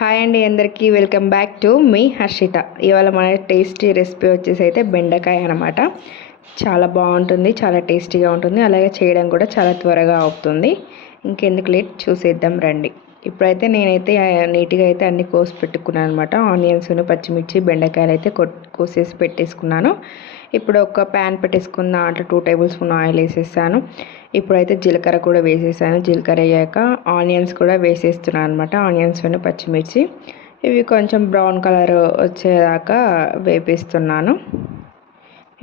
Hi అండి అందరికీ welcome back to me Harshita. ఇవాళ మన టేస్టీ రెసిపీ వచ్చేసి అయితే బెండకాయ అనమాట. చాలా బాగుంటుంది, చాలా టేస్టీగా ఉంటుంది, అలాగే చేయడం కూడా చాలా త్వరగా అవుతుంది. ఇంకెందుకు లేట్ చూసేద్దాం రండి. ఇప్పుడైతే నేనైతే నీట్గా అయితే అన్ని కోసి పెట్టుకున్నాను అనమాట. ఆనియన్స్, పచ్చిమిర్చి, బెండకాయలు అయితే కోసేసి పెట్టేసుకున్నాను. ఇప్పుడు ఒక ప్యాన్ పెట్టేసుకున్న దాంట్లో 2 టేబుల్ స్పూన్ ఆయిల్ వేసేసాను. ఇప్పుడైతే జీలకర్ర కూడా వేసేసాను. జీలకర్ర అయ్యాక ఆనియన్స్ కూడా వేసేస్తున్నాను అనమాట. ఆనియన్స్ పచ్చిమిర్చి ఇవి కొంచెం బ్రౌన్ కలర్ వచ్చేదాకా వేపిస్తున్నాను.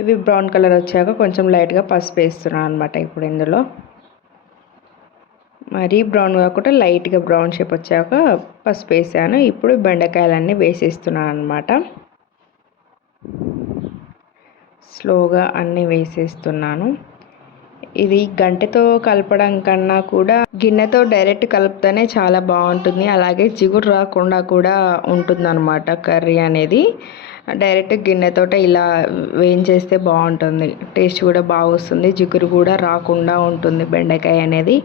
ఇవి బ్రౌన్ కలర్ వచ్చాక కొంచెం లైట్గా పసుపు వేస్తున్నాను అనమాట. ఇప్పుడు ఇందులో మరీ బ్రౌన్ కాకుండా లైట్గా బ్రౌన్ షేప్ వచ్చాక పసుపు వేసాను. ఇప్పుడు బెండకాయలన్నీ వేసేస్తున్నాను అనమాట. స్లోగా అన్నీ వేసేస్తున్నాను. ఇది గంటెతో కలపడం కన్నా కూడా గిన్నెతో డైరెక్ట్ కలిపితేనే చాలా బాగుంటుంది. అలాగే జిగురు రాకుండా కూడా ఉంటుందన్నమాట కర్రీ అనేది. డైరెక్ట్ గిన్నెతోట ఇలా వేయించేస్తే బాగుంటుంది, టేస్ట్ కూడా బాగా వస్తుంది, జిగురు కూడా రాకుండా ఉంటుంది. బెండకాయ అనేది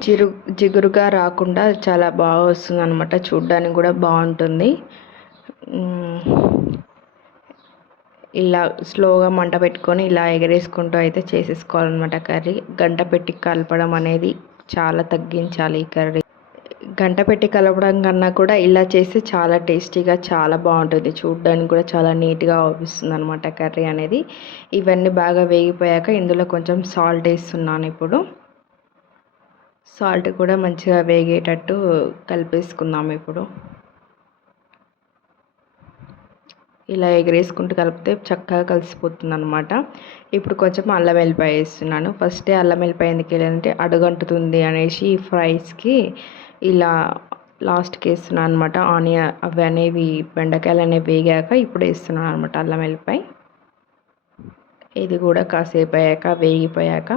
జిగురుగా రాకుండా చాలా బాగా వస్తుంది అనమాట. చూడ్డానికి కూడా బాగుంటుంది. ఇలా స్లోగా మంట పెట్టుకొని ఇలా ఎగరేసుకుంటూ అయితే చేసేసుకోవాలన్నమాట కర్రీ. గంట పెట్టి కలపడం అనేది చాలా తగ్గించాలి ఈ కర్రీ. గంట పెట్టి కలపడం కన్నా కూడా ఇలా చేస్తే చాలా టేస్టీగా చాలా బాగుంటుంది. చూడడానికి కూడా చాలా నీట్గా అవుపిస్తుంది అనమాట కర్రీ అనేది. ఇవన్నీ బాగా వేగిపోయాక ఇందులో కొంచెం సాల్ట్ వేస్తున్నాను. ఇప్పుడు సాల్ట్ కూడా మంచిగా వేగేటట్టు కలిపేసుకుందాం. ఇప్పుడు ఇలా ఎగరేసుకుంటూ కలిపితే చక్కగా కలిసిపోతుంది అనమాట. ఇప్పుడు కొంచెం అల్లం వెల్లిపాయ వేస్తున్నాను. ఫస్టే అల్లం వెల్లిపాయ ఎందుకు వేయాలంటే అడుగంటుతుంది అనేసి ఫ్రైస్కి ఇలా లాస్ట్కి వేస్తున్నాను అనమాట. ఆనియన్ అవి అనేవి బెండకాయలు అనేవి వేగాక ఇప్పుడు వేస్తున్నాను అనమాట అల్లం వెల్లిపాయ. ఇది కూడా కాసేపు అయ్యాక వేగిపోయాక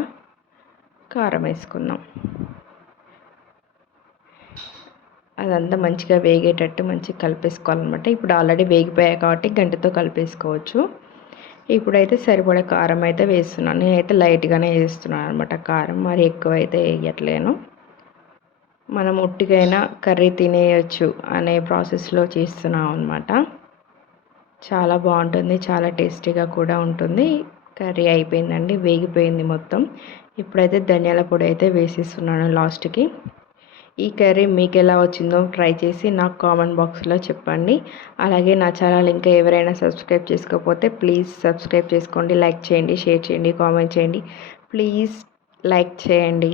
కారం వేసుకుందాం. అదంతా మంచిగా వేగేటట్టు మంచిగా కలిపేసుకోవాలన్నమాట. ఇప్పుడు ఆల్రెడీ వేగిపోయాయి కాబట్టి గంటతో కలిపేసుకోవచ్చు. ఇప్పుడైతే సరిపడే కారం అయితే వేస్తున్నాను. నేనైతే లైట్గానే వేస్తున్నాను అనమాట కారం, మరి ఎక్కువ అయితే వేయట్లేను. మనం ఉట్టిగైనా కర్రీ తినేయచ్చు అనే ప్రాసెస్లో చేస్తున్నాం అనమాట. చాలా బాగుంటుంది, చాలా టేస్టీగా కూడా ఉంటుంది. కర్రీ అయిపోయిందండి, వేగిపోయింది మొత్తం. ఇప్పుడైతే ధనియాల పొడి అయితే వేసేస్తున్నాను లాస్ట్కి. ఈ కర్రీ మీకు ఎలా వచ్చిందో ట్రై చేసి నాకు కామెంట్ బాక్స్లో చెప్పండి. అలాగే నా ఛానల్ ఇంకా ఎవరైనా సబ్స్క్రైబ్ చేసుకోకపోతే ప్లీజ్ సబ్స్క్రైబ్ చేసుకోండి, లైక్ చేయండి, షేర్ చేయండి, కామెంట్ చేయండి. ప్లీజ్ లైక్ చేయండి.